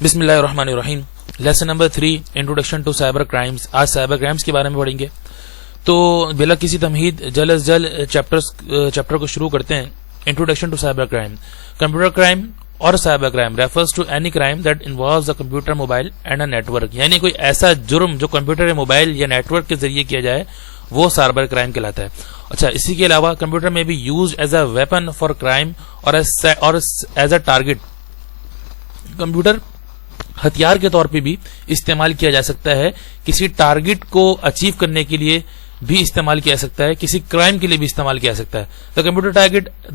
بسم اللہ الرحمن الرحیم. Lesson number 3 introduction to cyber crimes. آج سائبر کرائمز کے بارے میں پڑھیں گے. تو بلا کسی تمہید جلد از جلد چیپٹر کو شروع کرتے ہیں. Introduction to cyber crime. Computer crime اور cyber crime refers to any crime that involves a computer mobile and a network. یعنی کوئی ایسا جرم جو کمپیوٹر یا موبائل یا نیٹورک کے ذریعے کیا جائے وہ سائبر کرائم کہلاتا ہے. اچھا, اسی کے علاوہ کمپیوٹر میں بھی used as a weapon for crime اور ایز اے ٹارگیٹ. کمپیوٹر ہتھیار کے طور پہ بھی استعمال کیا جا سکتا ہے, کسی ٹارگٹ کو اچیو کرنے کے لیے بھی استعمال کیا جا سکتا ہے, کسی کرائم کے لیے بھی استعمال کیا جا سکتا ہے. The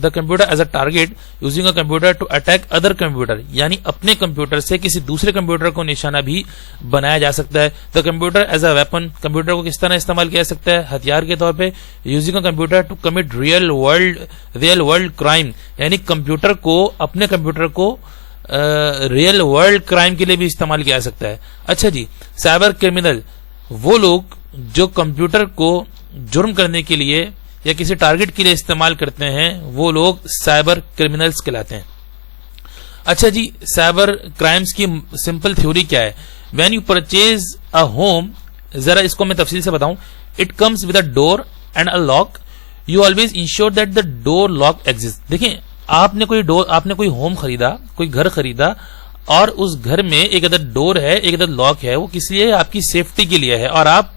computer as a target using a computer to attack other computer. یعنی اپنے کمپیوٹر سے کسی دوسرے کمپیوٹر کو نشانہ بھی بنایا جا سکتا ہے. The computer as a weapon. Computer کو کس طرح استعمال کیا جا سکتا ہے؟ ہتھیار کے طور پہ. Using a computer to commit real world crime. یعنی کمپیوٹر کو اپنے کمپیوٹر کو ریئل ورلڈ کرائم کے لیے بھی استعمال کیا جا سکتا ہے. اچھا جی, سائبر کرمنل وہ لوگ جو کمپیوٹر کو جرم کرنے کے لیے یا کسی ٹارگٹ کے لیے استعمال کرتے ہیں وہ لوگ سائبر کرمنلز کہلاتے ہیں. اچھا جی, سائبر کرائمز کی سمپل تھیوری کیا ہے؟ When you purchase a home, ذرا اس کو میں تفصیل سے بتاؤں. It comes with a door and a lock. You always ensure that the door lock exist. دیکھیں, آپ نے کوئی ہوم خریدا, کوئی گھر خریدا, اور اس گھر میں ایک عدد ڈور ہے, ایک عدد لاک ہے. وہ کس لیے؟ آپ کی سیفٹی کے لیے ہے. اور آپ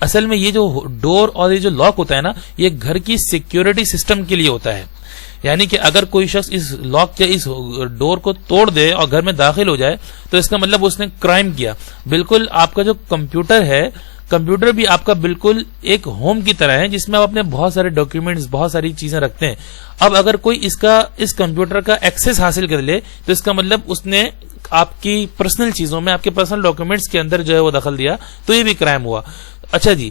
اصل میں یہ جو ڈور اور یہ جو لاک ہوتا ہے نا, یہ گھر کی سیکیورٹی سسٹم کے لیے ہوتا ہے. یعنی کہ اگر کوئی شخص اس لاک یا اس ڈور کو توڑ دے اور گھر میں داخل ہو جائے تو اس کا مطلب اس نے کرائم کیا. بالکل آپ کا جو کمپیوٹر ہے, کمپیوٹر بھی آپ کا بالکل ایک ہوم کی طرح ہے جس میں آپ اپنے بہت سارے ڈاکیومنٹس, بہت ساری چیزیں رکھتے ہیں. اب اگر کوئی اس کمپیوٹر کا ایکسس حاصل کر لے تو اس کا مطلب اس نے آپ کی پرسنل چیزوں میں, آپ کے پرسنل ڈاکیومنٹس کے اندر جو ہے وہ دخل دیا, تو یہ بھی کرائم ہوا. اچھا جی,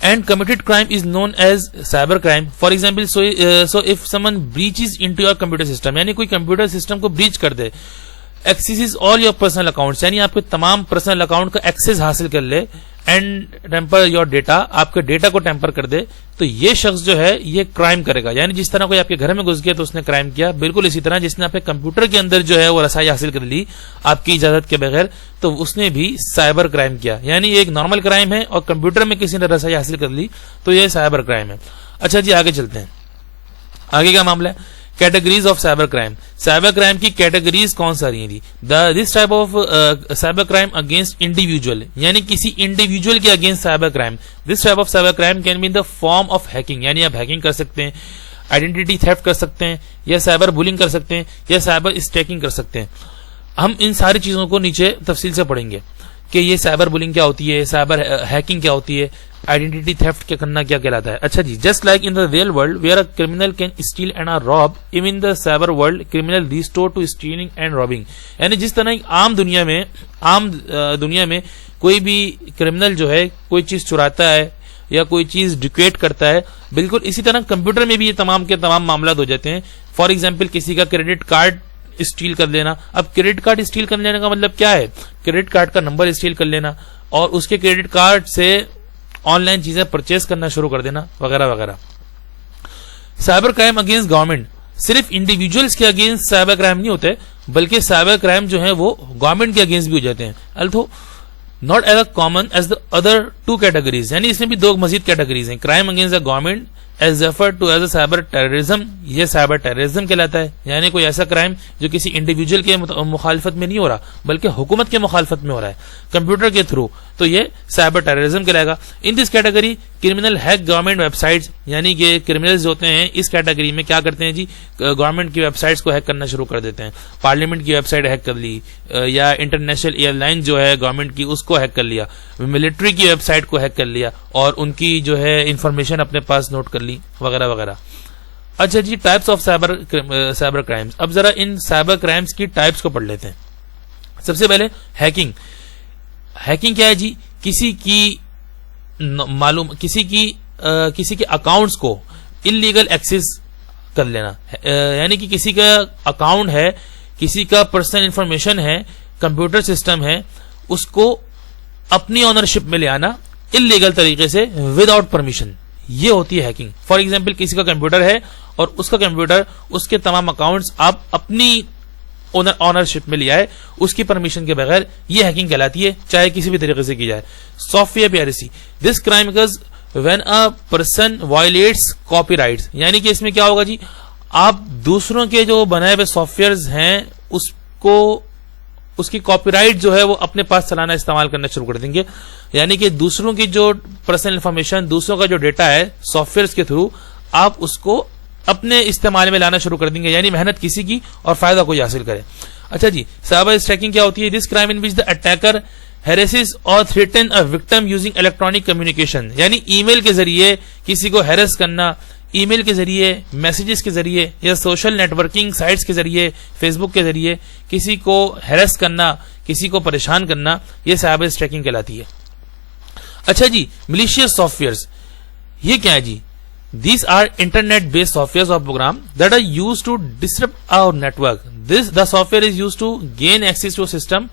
and committed crime is known as cyber crime. For example, so if someone breaches into your computer system. یعنی کوئی کمپیوٹر سسٹم کو بریچ کر دے. Accesses all your personal accounts. یعنی آپ کے تمام پرسنل اکاؤنٹ کا ایکسس حاصل کر لے. اینڈ ٹیمپر یور ڈیٹا, آپ کے ڈیٹا کو ٹیمپر کر دے, تو یہ شخص جو ہے یہ کرائم کرے گا. یعنی جس طرح کوئی آپ کے گھر میں گھس گیا تو اس نے کرائم کیا, بالکل اسی طرح جس نے آپ کے کمپیوٹر کے اندر جو ہے وہ رسائی حاصل کر لی آپ کی اجازت کے بغیر, تو اس نے بھی سائبر کرائم کیا. یعنی یہ ایک نارمل کرائم ہے, اور کمپیوٹر میں کسی نے رسائی حاصل کر لی تو یہ سائبر کرائم ہے. اچھا جی, آگے چلتے ہیں. آگے کیا معاملہ ہے؟ Categories of cyber crime. Cyber crime کی کیٹیگریز کون سا رہی ہیں جی؟ This type of cyber crime against individual. یعنی کسی انڈیویجول کے against cyber crime. This type of cyber crime can be in the form of hacking. یعنی آپ ہیکنگ کر سکتے ہیں, آئیڈینٹی تھیفٹ کر سکتے ہیں, یا سائبر بولنگ کر سکتے ہیں, یا سائبر اسٹیکنگ کر سکتے ہیں. ہم ان ساری چیزوں کو نیچے تفصیل سے پڑھیں گے کہ یہ سائبر بولنگ کیا ہوتی ہے, سائبر ہیکنگ کیا ہوتی ہے, آئیڈینٹی تھیفٹ کے کرنا کیا کہلاتا ہے. اچھا جی, just like in the real world where a criminal can steal and rob, even the cyber world criminal resort to stealing and robbing. یعنی جس طرح عام دنیا میں کوئی بھی کرمنل جو ہے کوئی چیز چراتا ہے یا کوئی چیز ڈکیٹ کرتا ہے, بالکل اسی طرح کمپیوٹر میں بھی یہ تمام کے تمام معاملات ہو جاتے ہیں. فار ایگزامپل, کسی کا کریڈٹ کارڈ اسٹیل کر لینا. اب کریڈٹ کارڈ اسٹیل کر لینے کا مطلب کیا ہے؟ کریڈٹ کارڈ کا نمبر اسٹیل کر لینا, اور اس کے کریڈٹ کارڈ سے آن لائن چیزیں پرچیز کرنا شروع کر دینا, وغیرہ وغیرہ. Cyber crime against government. صرف انڈیویجولس کے اگینسٹ سائبر کرائم نہیں ہوتے, بلکہ سائبر کرائم جو ہے وہ گورنمنٹ کے اگینسٹ بھی ہو جاتے ہیں. Although not as a common as the other two categories. یعنی اس میں بھی دو مزید کیٹیگریز ہیں. Crime against the government is refer to as a cyber terrorism. یہ سائبر ٹیررزم کہلاتا ہے. یعنی کوئی ایسا کرائم جو کسی انڈیویجول کے مخالفت میں نہیں ہو رہا بلکہ حکومت کے مخالفت میں ہو رہا ہے کمپیوٹر کے تھرو, تو یہ سائبر ٹیررزم کہلائے گا. In this category criminal hack government website. یعنی کہ کرمنلز ہوتے ہیں اس کیٹیگری میں کیا کرتے ہیں جی, گورنمنٹ کی ویب سائٹس کو ہیک کرنا شروع کر دیتے ہیں. پارلیمنٹ کی ویب سائٹ ہیک کر لی, یا انٹرنیشنل ایئر لائن جو ہے گورنمنٹ کی اس کو ہیک کر لیا, ملٹری کی ویب سائٹ کو ہیک کر لیا, اور ان کی جو ہے انفارمیشن اپنے پاس نوٹ کر لی, وغیرہ وغیرہ. اچھا جی, ٹائپس آف سائبر کرائمز. اب ذرا ان سائبر کرائمز کی ٹائپس کو پڑھ لیتے ہیں. سب سے پہلے ہیکنگ. ہیکنگ کیا ہے جی؟ کسی کے اکاؤنٹس کو انلیگل ایکسس کر لینا. یعنی کہ کسی کا اکاؤنٹ ہے, کسی کا پرسنل انفارمیشن ہے, کمپیوٹر سسٹم ہے, اس کو اپنی آنرشپ میں لے آنا انلیگل طریقے سے ود آؤٹ پرمیشن. یہ ہوتی ہے ہیکنگ. فار ایگزامپل, کسی کا کمپیوٹر ہے اور اس کا کمپیوٹر, اس کے تمام اکاؤنٹس آپ اپنی آنرشپ میں لیا ہے اس کی پرمیشن کے بغیر، یہ ہیکنگ کہلاتی ہے، چاہے کسی بھی طریقے سے کی جائے. Software piracy, this crime occurs when a person violates copyrights. یعنی کہ اس میں کیا ہوگا جی، آپ دوسروں کے جو بنائے ہوئے سافٹ ویئر ہیں اس کی کاپی رائٹ جو ہے وہ اپنے پاس چلانا استعمال کرنا شروع کر دیں گے. یعنی کہ دوسروں کی جو پرسنل انفارمیشن، دوسروں کا جو ڈیٹا ہے سافٹ ویئر کے تھرو آپ اس کو اپنے استعمال میں لانا شروع کر دیں گے، یعنی محنت کسی کی اور فائدہ کوئی حاصل کرے. اچھا جی، سائبر اسٹیکنگ کیا ہوتی ہے؟ This crime in which the attacker harasses اور threaten a victim using electronic communication. یعنی ای میل کے ذریعے کسی کو ہیرس کرنا، ای میل کے ذریعے، میسیجز کے ذریعے یا سوشل نیٹورکنگ سائٹس کے ذریعے، فیس بک کے ذریعے کسی کو ہیرس کرنا، کسی کو پریشان کرنا، یہ سائبر اسٹیکنگ کہلاتی ہے. اچھا جی، ملیشیس سافٹ ویئرز، یہ کیا ہے جی؟ These are internet-based softwares or program that are used to disrupt our network. The software is used to gain access to a system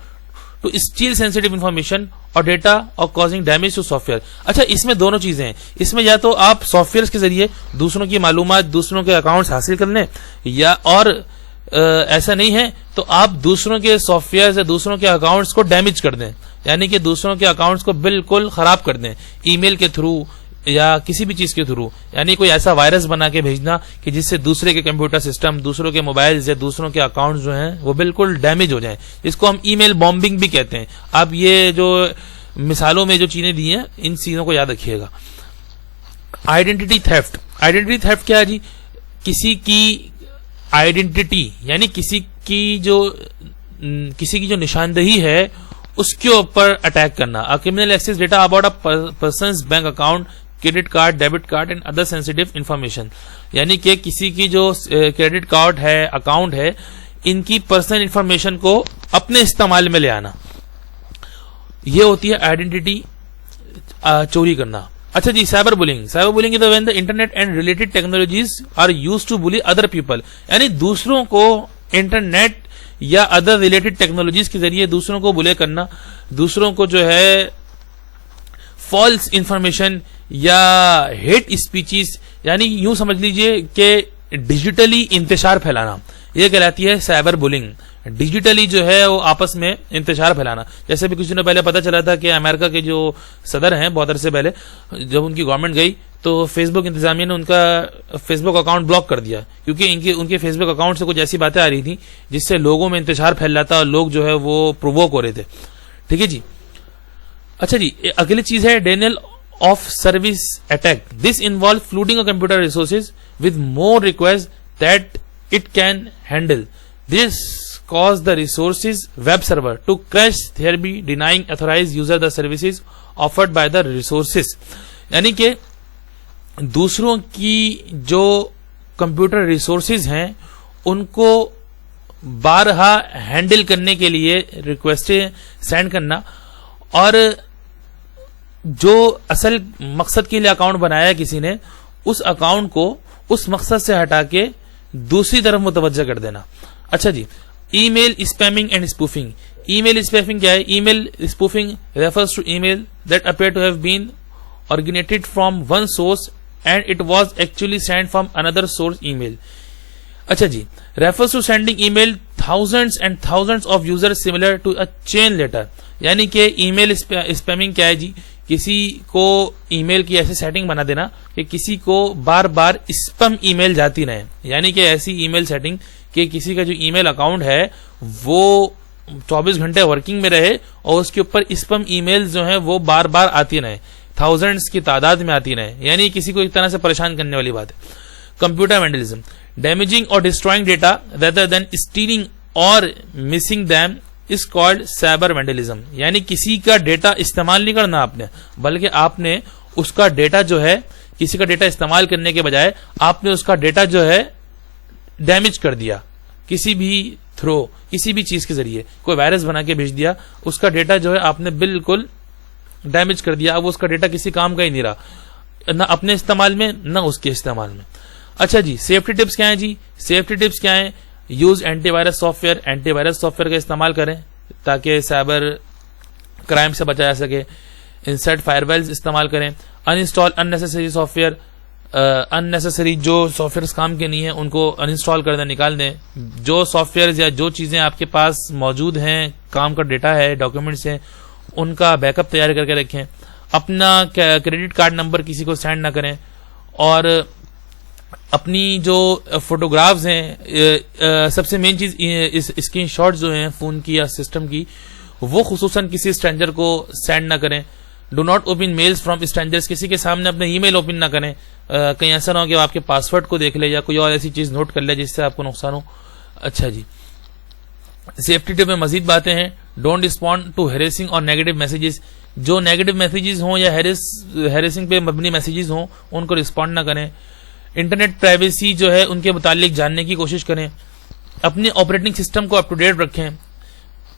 to steal sensitive information or data or causing damage to software. اچھا، اس میں دونوں چیزیں ہیں. اس میں یا تو آپ soft where کے ذریعے دوسروں کی معلومات، دوسروں کے اکاؤنٹس حاصل کر لیں، یا اور ایسا نہیں ہے تو آپ دوسروں کے سافٹ ویئر یا دوسروں کے اکاؤنٹس کو ڈیمیج کر دیں، یعنی کہ دوسروں کے اکاؤنٹس کو بالکل خراب کر دیں ای میل کے تھرو یا کسی بھی چیز کے تھرو. یعنی کوئی ایسا وائرس بنا کے بھیجنا کہ جس سے دوسرے کے کمپیوٹر سسٹم، دوسروں کے موبائل یا دوسروں کے اکاؤنٹ جو ہیں وہ بالکل ڈیمیج ہو جائیں، جس کو ہم ای میل بامبنگ بھی کہتے ہیں. آپ یہ جو مثالوں میں جو چیزیں دی ہیں ان چیزوں کو یاد رکھیے گا. Identity theft. آئیڈینٹی تھیفٹ کیا ہے جی؟ کسی کی آئیڈینٹی یعنی کسی کی جو نشاندہی ہے اس کے اوپر اٹیک کرنا. Criminal access data about a person's bank account, credit card, debit card and other sensitive information. یعنی کہ کسی کی جو کریڈٹ کارڈ ہے، اکاؤنٹ ہے، ان کی پرسنل انفارمیشن کو اپنے استعمال میں لے آنا، یہ ہوتی ہے آئیڈینٹی چوری کرنا. اچھا جی، cyber bullying. Cyber bullying is when the internet and related technologies are used to bully other people. یعنی دوسروں کو انٹرنیٹ یا ادر ریلیٹڈ ٹیکنالوجیز کے ذریعے دوسروں کو بلے کرنا، دوسروں کو جو ہے فالس انفارمیشن یا ہیٹ اسپیچز، یعنی یوں سمجھ لیجئے کہ ڈیجیٹلی انتشار پھیلانا، یہ کہلاتی ہے سائبر بولنگ. ڈیجیٹلی جو ہے وہ آپس میں انتشار پھیلانا. جیسے بھی کچھ دنوں پہلے پتا چلا تھا کہ امریکہ کے جو صدر ہیں بہت عرصے پہلے جب ان کی گورنمنٹ گئی تو فیس بک انتظامیہ نے ان کا فیس بک اکاؤنٹ بلاک کر دیا، کیونکہ ان کے فیس بک اکاؤنٹ سے کچھ ایسی باتیں آ رہی تھیں جس سے لوگوں میں انتشار پھیل رہا تھا اور لوگ جو ہے وہ پرووک ہو رہے تھے. ٹھیک ہے جی. اچھا جی، اگلی چیز ہے Daniel of service attack. This involve floating a computer resources with more request that it can handle. This cause the resources web server to crash, thereby denying authorized user the services offered by the resources. یعنی کہ دوسروں کی جو computer resources ہیں ان کو بارہا handle کرنے کے لیے ریکویسٹیں سینڈ کرنا، اور جو اصل مقصد کے لیے اکاؤنٹ بنایا ہے کسی نے، اس اکاؤنٹ کو اس مقصد سے ہٹا کے دوسری طرف متوجہ کر دینا. اچھا جی، email spamming and spoofing. Email spamming کیا ہے؟ Email spoofing refers to email that appear to have been originated from one source and it was actually sent from another source email. اچھا جی، refers to sending email thousands and thousands of users similar to a chain letter. یعنی کہ ای میل spamming کیا ہے جی؟ کسی کو ای میل کی ایسی setting بنا دینا کہ کسی کو بار بار اسپم ای میل جاتی رہے. یعنی کہ ایسی ای میل سیٹنگ کہ کسی کا جو ای میل اکاؤنٹ ہے وہ 24 گھنٹے ورکنگ میں رہے اور اس کے اوپر اسپم ای میل جو ہیں وہ بار بار آتی رہے، تھاؤزینڈز کی تعداد میں آتی رہے. یعنی کسی کو ایک طرح سے پریشان کرنے والی بات ہے. Computer vandalism. ڈیمیجنگ اور destroying data rather than stealing اور misusing them is called cyber vandalism. یعنی کسی کا ڈیٹا استعمال نہیں کرنا آپ نے، بلکہ آپ نے اس کا ڈیٹا جو ہے، کسی کا ڈیٹا استعمال کرنے کے بجائے آپ نے اس کا ڈیٹا جو ہے ڈیمیج کر دیا کسی بھی تھرو، کسی بھی چیز کے ذریعے. کوئی وائرس بنا کے بھیج دیا، اس کا ڈیٹا جو ہے آپ نے بالکل ڈیمیج کر دیا. اب اس کا ڈیٹا کسی کام کا ہی نہیں رہا، نہ اپنے استعمال میں نہ اس کے استعمال میں. اچھا جی، سیفٹی ٹپس کیا ہیں جی؟ سیفٹی ٹپس کیا ہیں؟ Use antivirus software. Antivirus software کا استعمال کریں تاکہ سائبر کرائم سے بچا جا سکے. انسرٹ فائر ویلز استعمال کریں. Uninstall unnecessary software. Unnecessary جو سافٹ ویئر کام کے نہیں ہیں ان کو انسٹال کر دیں, نکال دیں. جو سافٹ ویئر یا جو چیزیں آپ کے پاس موجود ہیں, کام کا ڈیٹا ہے, ڈاکیومنٹس ہیں, ان کا بیک اپ تیار کر کے رکھیں. اپنا کریڈٹ کارڈ نمبر کسی کو سینڈ نہ کریں, اور اپنی جو فوٹوگرافز ہیں, سب سے مین چیز اسکرین شاٹ جو ہیں فون کی یا سسٹم کی, وہ خصوصاً کسی اسٹرینجر کو سینڈ نہ کریں. Do not open mails from strangers, کسی کے سامنے اپنے ای میل اوپن نہ کریں. کہیں ایسا نہ ہو کہ آپ کے پاسورڈ کو دیکھ لے یا کوئی اور ایسی چیز نوٹ کر لے جس سے آپ کو نقصان ہو. اچھا جی, سیفٹی ٹپ میں مزید باتیں ہیں. ڈونٹ رسپونڈ ٹو ہیریسنگ اور نیگیٹو میسیجز, جو نیگیٹو میسیجز ہوں یا ہیریسنگ پہ مبنی میسیجز ہوں ان کو رسپونڈ نہ کریں. انٹرنیٹ پرائیویسی جو ہے ان کے متعلق جاننے کی کوشش کریں. اپنے آپریٹنگ سسٹم کو اپ ٹو ڈیٹ رکھیں.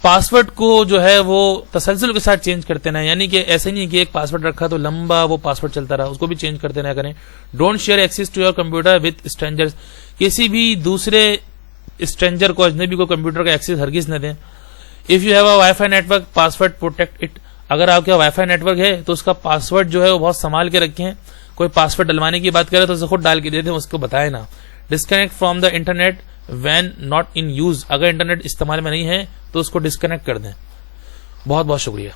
پاسورڈ کو جو ہے وہ تسلسل کے ساتھ چینج کرتے رہیں, یعنی کہ ایسے نہیں کہ ایک پاسورڈ رکھا تو لمبا وہ پاسورڈ چلتا رہا, اس کو بھی چینج کرتے رہا کریں. Don't share access to your computer with strangers, کسی بھی دوسرے اسٹرینجر کو, اجنبی کو کمپیوٹر کا ایکسیس ہرگز نہ دیں. If you have a wifi network password protect it, اگر آپ کا وائی فائی نیٹ ورک ہے تو اس کا پاسورڈ جو ہے وہ بہت سنبھال کے رکھیں. کوئی پاسورڈ ڈلوانے کی بات کرے تو اسے خود ڈال کے دے دیں, اس کو بتائیں نا. Disconnect from the internet when not in use, اگر انٹرنیٹ استعمال میں نہیں ہے تو اس کو ڈسکنیکٹ کر دیں. بہت بہت شکریہ.